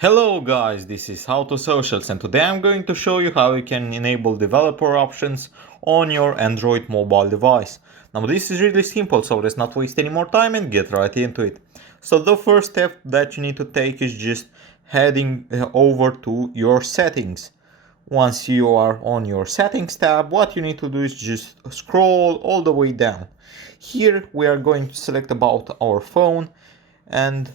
Hello guys, this is How to Socials and today I'm going to show you how you can enable developer options on your Android mobile device. Now this is really simple, so let's not waste any more time and get right into it. So the first step that you need to take is just heading over to your settings. Once you are on your settings tab, what you need to do is just scroll all the way down. Here we are going to select about our phone and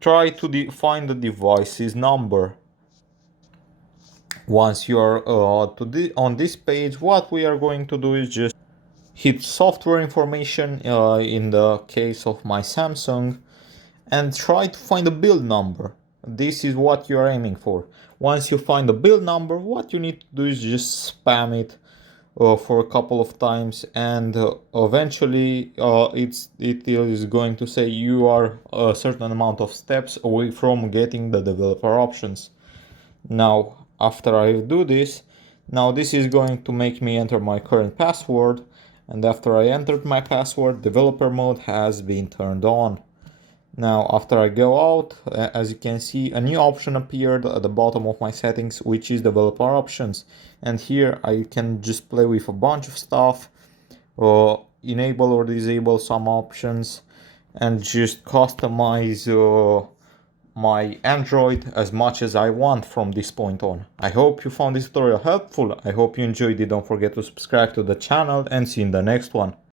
try to find the device's number. Once you are on this page, what we are going to do is just hit software information in the case of my Samsung and try to find a build number. This is what you're aiming for. Once you find the build number, what you need to do is just spam it for a couple of times, and eventually it is going to say you are a certain amount of steps away from getting the developer options. Now after I do this, now this is going to make me enter my current password, and after I entered my password, developer mode has been turned on. Now after I go out, as you can see, a new option appeared at the bottom of my settings, which is developer options, and here I can just play with a bunch of stuff, enable or disable some options, and just customize my Android as much as I want from this point on. I hope you found this tutorial helpful. I hope you enjoyed it. Don't forget to subscribe to the channel and see you in the next one.